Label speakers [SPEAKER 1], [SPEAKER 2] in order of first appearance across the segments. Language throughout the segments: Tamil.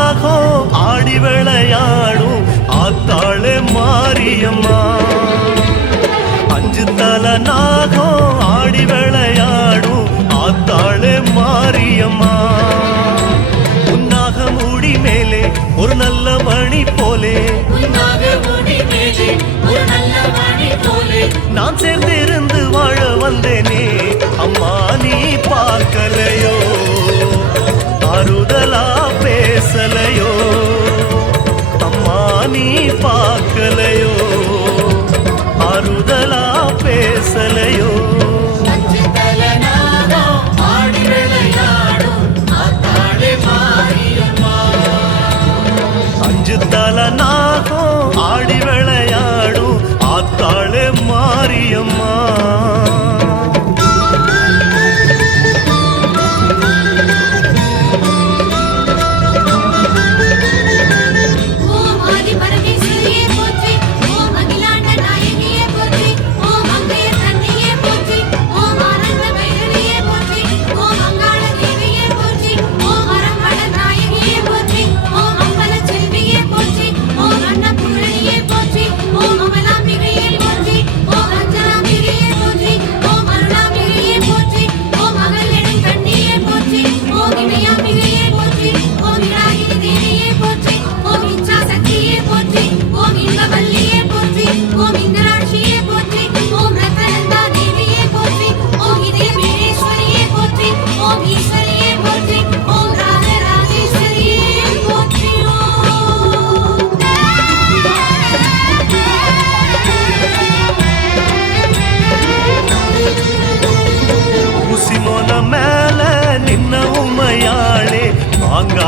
[SPEAKER 1] உலகம் ஆடி விளையாடும் ஆத்தாளே மாரியம்மா. அஞ்சு தல நாகம் ஆடி விளையாடும் ஆத்தாளே மாரியம்மா. உன்னாக மூடி மேலே ஒரு நல்ல மணி போலே. நான் சேர்ந்திருந்து வாழ வந்தேனே அம்மா நீ பார்க்கலையோ? அறுதலா அசலையோ அம்மா நீ பார்க்கலை.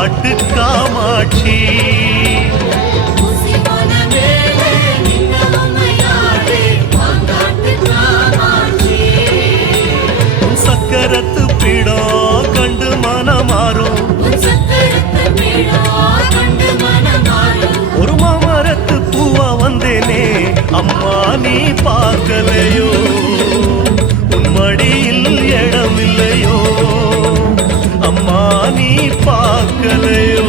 [SPEAKER 1] காட்டு காமாட்சி. சக்கரத்து
[SPEAKER 2] பிடா கண்டு மனமாறும்.
[SPEAKER 1] ஒரு மாமரத்து பூவா வந்தேனே. அம்மா நீ பார்க்கலையோ? పాకలయో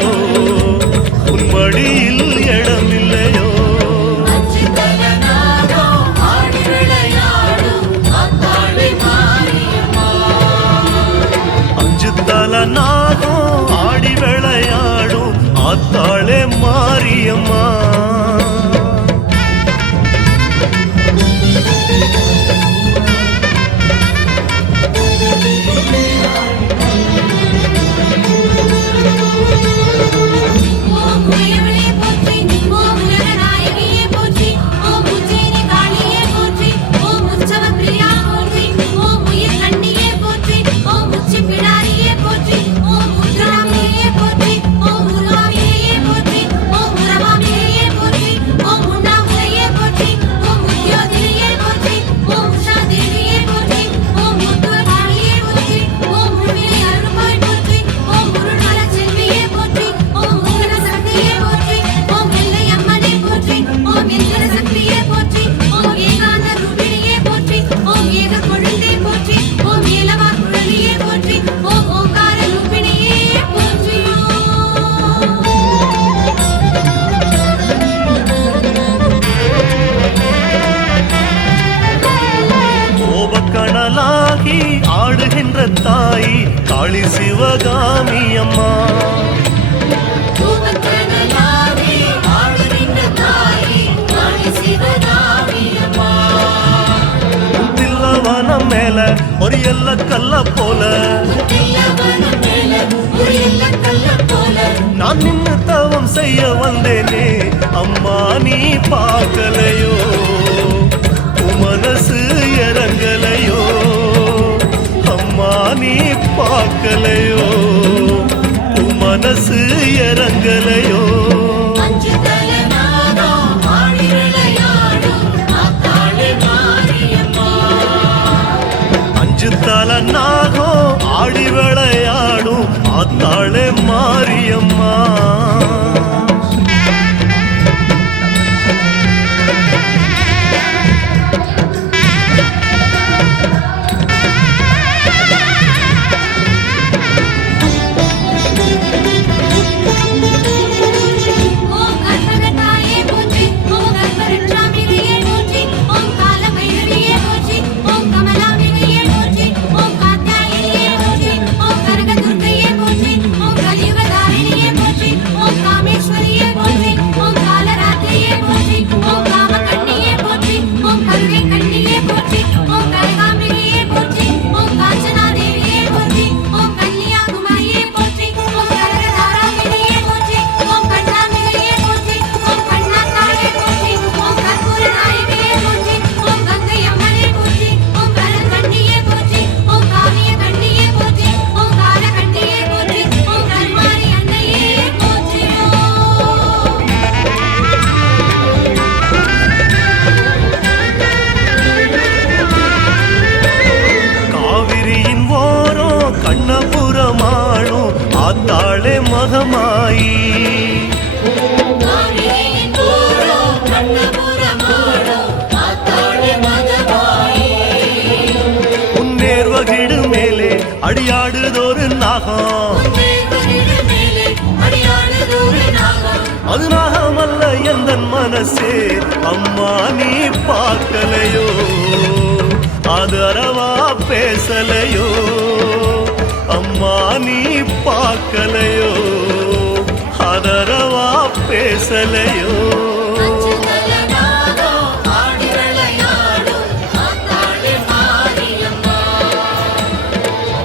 [SPEAKER 1] காளி சிவகாமி அம்மா. மேல ஒரு எல்ல கல்ல போல. நான் நின்று தவம் செய்ய வந்தேனே அம்மா நீ பார்க்கலையோ? உமனசு இறங்க தாழ் மனசே அம்மா நீ பார்க்கலையோ? அதரவா பேசலையோ? அம்மா நீ பார்க்கலையோ? அதரவா பேசலையோ?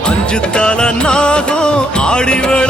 [SPEAKER 1] அஞ்சு தலை நாகம் ஆடிவள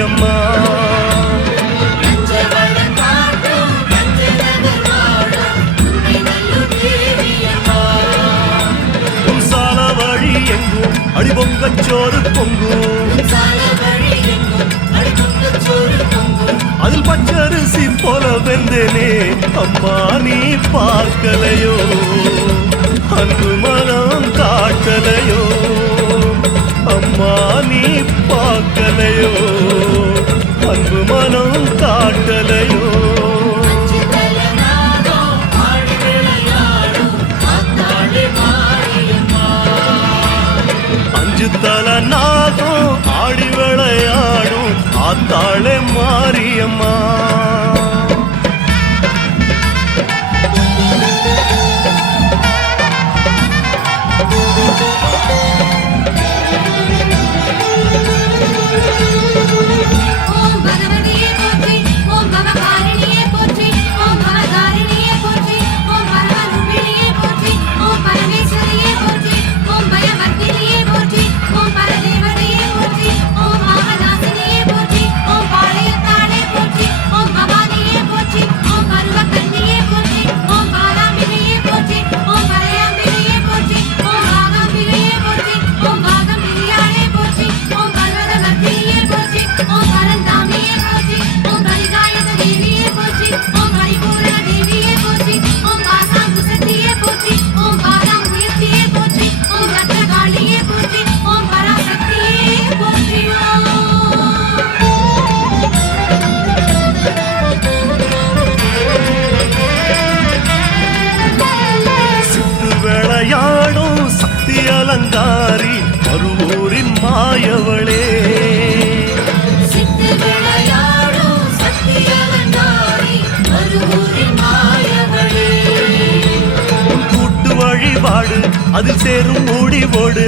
[SPEAKER 1] அம்மா. அடிபொங்க சோறு பொங்கும். அதில் பச்சரிசி போல வெந்தேனே. அம்மா நீ பார்க்கலையோ? அன்பு மனம் காட்டலையோ? அம்மா நீ பார்க்கலையோ? பண்பு மனம் காட்டலையோ அஞ்சு தல நாகம் ஆடி விளையாடும் ஆத்தாளே மாரியம்மா Thank you. முடிவோடு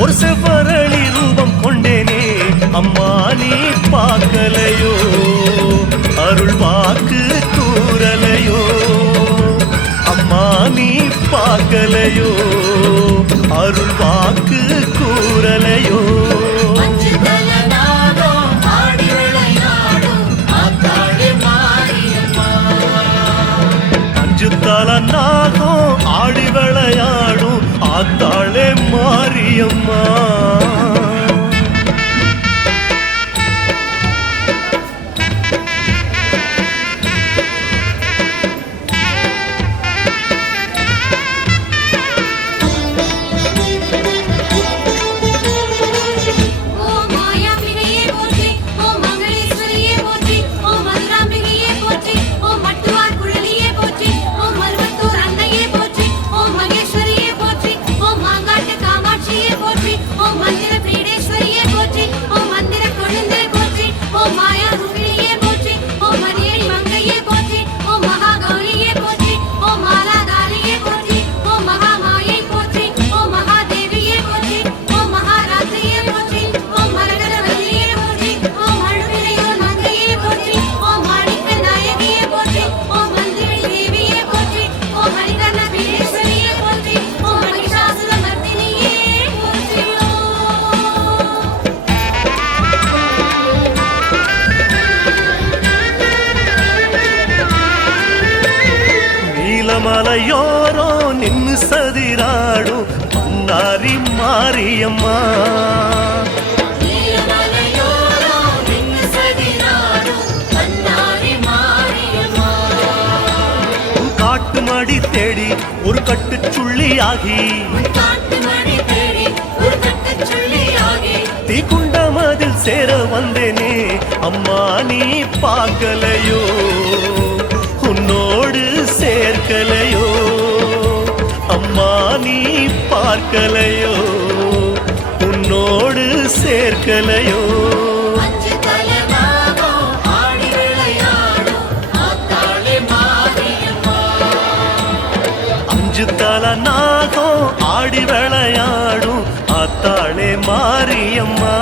[SPEAKER 1] ஒரு செவ்வரளி ரூபம் கொண்டேனே அம்மா நீ பார்க்கலையோ? அருள் வாக்கு கூறலையோ? அம்மா நீ பார்க்கலையோ? அருள் வாக்கு கூறலையோ?
[SPEAKER 2] தலநாகம் ஆடி விளையாடும்
[SPEAKER 1] ஆத்தாளே மாரியம்மா. சுள்ளியாகி தீக்குண்டமதில் சேர வந்தேனே அம்மா நீ பார்க்கலையோ? உன்னோடு சேர்க்கலையோ? அம்மா நீ பார்க்கலையோ? உன்னோடு சேர்க்கலையோ? நாகம் ஆடி விளையாடும் அத்தாளே மாரியம்மா.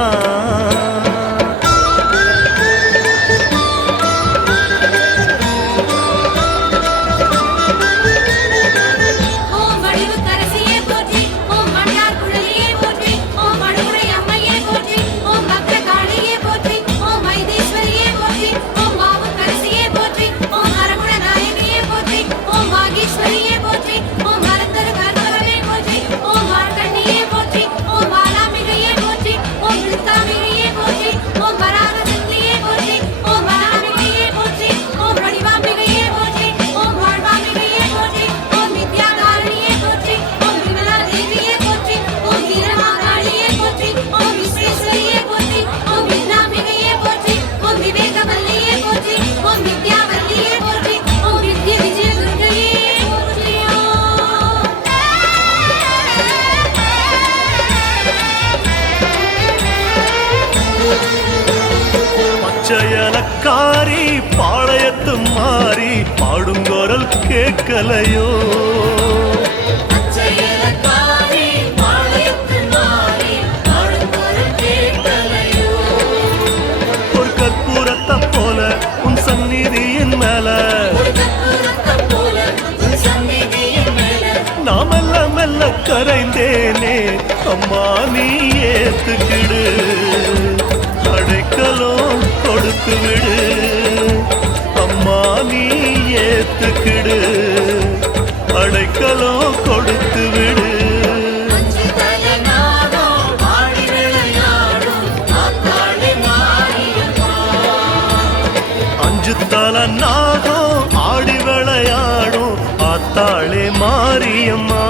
[SPEAKER 1] விடு அடைக்கலம் கொடுத்து விடு அம்மா நீ ஏத்துக்கிடு. அடைக்கலம் கொடுத்து விடு
[SPEAKER 2] அஞ்சு
[SPEAKER 1] தலை நாகம் ஆடி விளையாடும் ஆத்தாளே மாரியம்மா.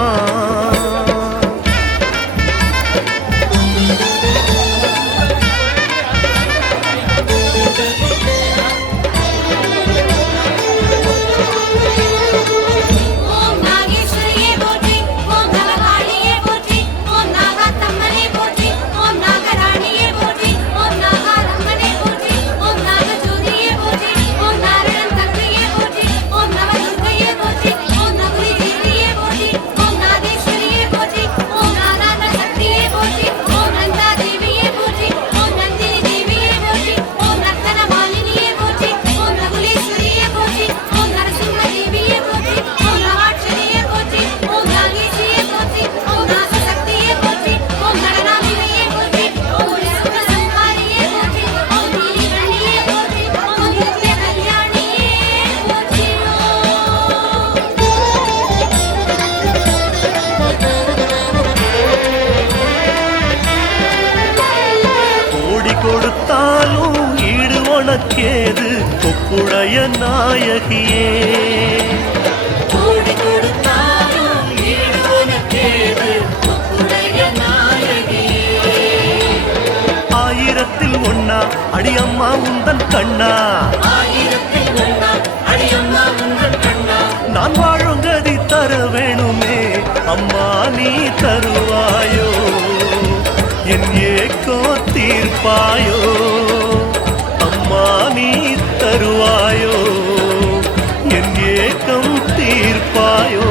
[SPEAKER 1] ஏது பொப்புடைய நாயகியே. ஆயிரத்தில் ஒன்னா அடியம்மா உந்தன் கண்ணா. நான் வாழும் கதி தர வேணுமே அம்மா நீ தருவாயோ? என் ஏக்கோ தீர்ப்பாயோ? தருவாயோ என் ஏக்கம் தீர்ப்பாயோ?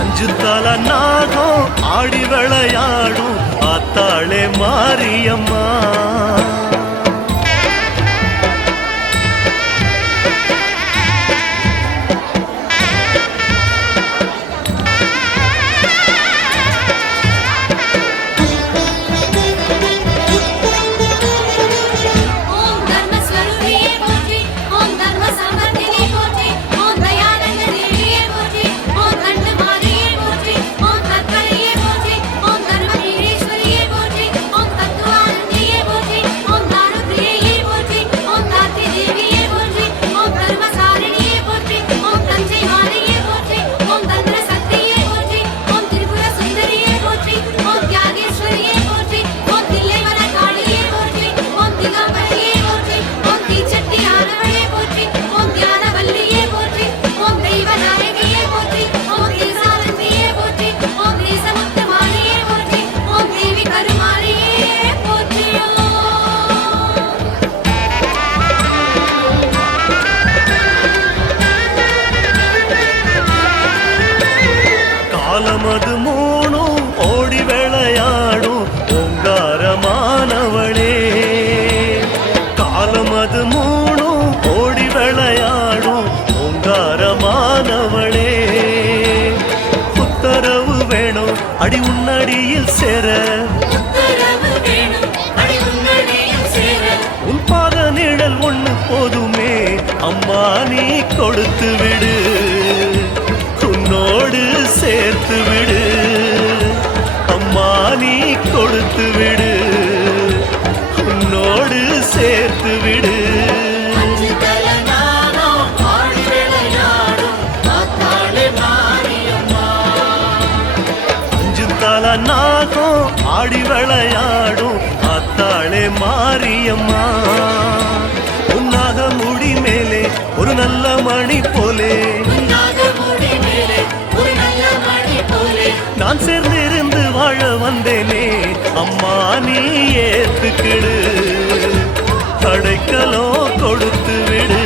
[SPEAKER 1] அஞ்சு தல நாகம் ஆடி விளையாடும் ஆத்தாளே மாரியம்மா. நீ கொடுத்து விடு. உன்னோடு சேர்த்து விடு. நாகம் ஆடி விளையாடும். அத்தாளே மாரியம்மா. உன்னாக முடி மேலே ஒரு நல்ல மணி போ வந்தேனே அம்மா நீ ஏத்துக்கிடு. அடைக்கலோ கொடுத்து விடு